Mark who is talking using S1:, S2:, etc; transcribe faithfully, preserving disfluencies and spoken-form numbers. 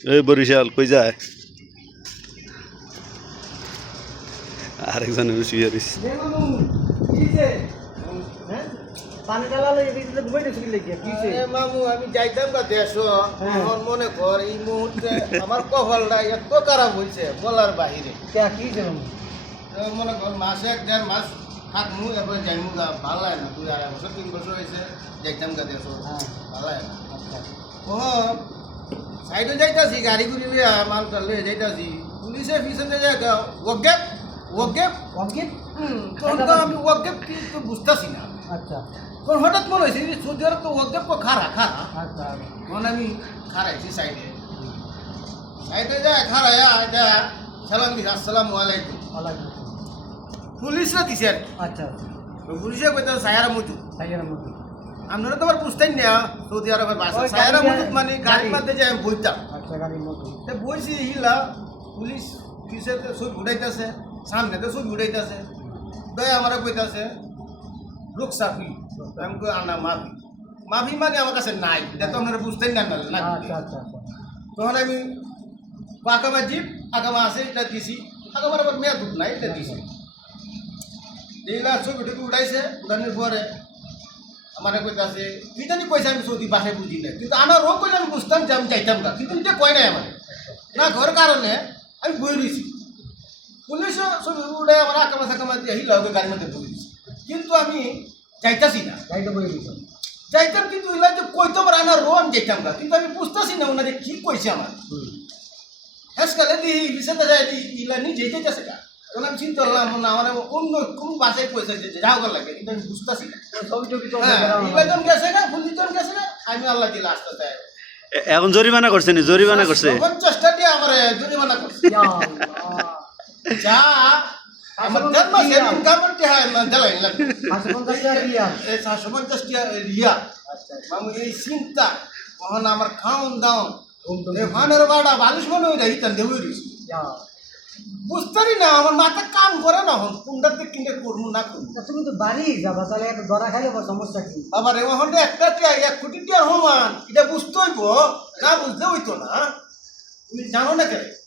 S1: এই বরিশাল কই যায় আরেকজন শুয়ে রইছে
S2: মামু আমি যাইতাম বা দেশ এখন মনে কর এই মুহূর্তে আমার কপালটা এত খারাপ হয়েছে বলার বাহিরে মনে কর মাসে এক দেড় মাস থাকমু এরপরে যাইমু গা ভালো লাগে না দুই আড়াই বছর তিন বছর হয়েছে যাইতাম গা দেশ ভালো লাগে না ও সাইডে যাইতাছি গাড়ি গুড়ি লিয়া মালটা লিয়ে যাইতাছি পুলিশে পিছনে যায় ওগেপ ওগেপ
S3: ওয়াকিব
S2: হুম তখন তো আমি ওগেপ কি তো বুঝতেছি না
S3: আচ্ছা
S2: তখন হঠাৎ মনে হয়েছে যে সৌদি আরব তো ওগেপ তো খারা খারা
S3: আচ্ছা
S2: তখন আমি খারাইছি সাইডে সাইডে যায় খারাইয়া এটা সালাম দিছি আসসালামু আলাইকুম
S3: ওয়ালাইকুম
S2: পুলিশরা দিছে আর কি।
S3: আচ্ছা
S2: তো পুলিশে কইতে সায়ারা মজুদ
S3: সাইয়ার মধ্যে
S2: আপনারা তো আবার বুঝতেন না সৌদি আরবের ভাষা
S3: ওই
S2: সায়ারা
S3: গাড়ি-
S2: মজুদ মানে গাড়ির
S3: গাড়ি।
S2: মধ্যে যায় আমি বইতাম
S3: আচ্ছা গাড়ির মধ্যে
S2: তো বইছি হিলা পুলিশ পিছেতে ছবি উঠাইতেছে সামনেতে ছবি উঠাইতেছে দয়া আমার কইতাছে লোক সাফি আমি কই আনা মাফি মাফি মানে আমার কাছে নাই এটা তো আপনারা বুঝতেন না নাহলে না
S3: আচ্ছা আচ্ছা আচ্ছা
S2: তখন আমি আকামা জিপ আকামা আছে এটা দিছি আকামার আবার মেয়া দুধ নাই এটা দিছি দিলা ছবিটুকু উঠাইছে উঠানোর পরে আমার কইতাছে তুই জানি কইছে আমি সৌদি বাসায় বুঝি না কিন্তু আমার রোগ কইলে আমি বুঝতাম যে আমি যাইতাম না কিন্তু এটা কয় নাই আমার না ঘর কারণে আমি বই রয়েছি পুলিশও ছবি উঠে আমার আকামা সাকামা দিয়ে হিলা ওকে গাড়ির মধ্যে বই দিছি কিন্তু আমি যাইতাছি না
S3: গাড়িটা বয়ে দিচ্ছ
S2: যাইতাম কিন্তু ইলা যে কইতো আমার আনার রো আমি যাইতাম না কিন্তু আমি বুঝতেছি না ওনারে কি কইছে আমার আজকালে দি বিশেষ যায় দি ইলা নিজে যেতেছে না তখন আমি চিন্তা করলাম না আমার অন্য কোন বাসায় পয়সা যেতে যাও গেল লাগে কিন্তু আমি বুঝতেছি না
S3: ছবি টবি তো
S2: হ্যাঁ ইলাজন গেছে না পুলিশজন গেছে না আমি আল্লাহ দিলে আসতে চাই
S1: এ- এখন জরিমানা করছে নি জরিমানা করছে
S2: পঞ্চাশটা দিয়ে আমার জরিমানা করছে
S3: ইয়া আল্লাহ
S2: যা আমার দেড় মাসের ইনকাম হ্যাঁ দিলাই লাগে
S3: পাঁচশো পঞ্চাশ টাকা রিয়াল
S2: এই সাতশো পঞ্চাশ টিয়া রিয়া
S3: আচ্ছা
S2: আমি এই চিন্তা কখন আমার খাওন দাওন
S3: ঘুম তো
S2: এই ফানের বাড়া বালিশ মনে হয়ে যায় ইতান দেবই রয়েছে
S3: ইয়া
S2: বুঝতারি না আমার মাথা কাম করে না হন কোনটাতে কিনে করবো না করবো
S3: তা তুমি তো বাড়ি যাবা তাহলে একটা ধরা খাইলে বা সমস্যা কি
S2: আবার এখন একটা টিয়া এক কোটি টিয়ার সমান এটা বুঝতে হইব না বুঝতে হইতো না তুমি জানো না কেন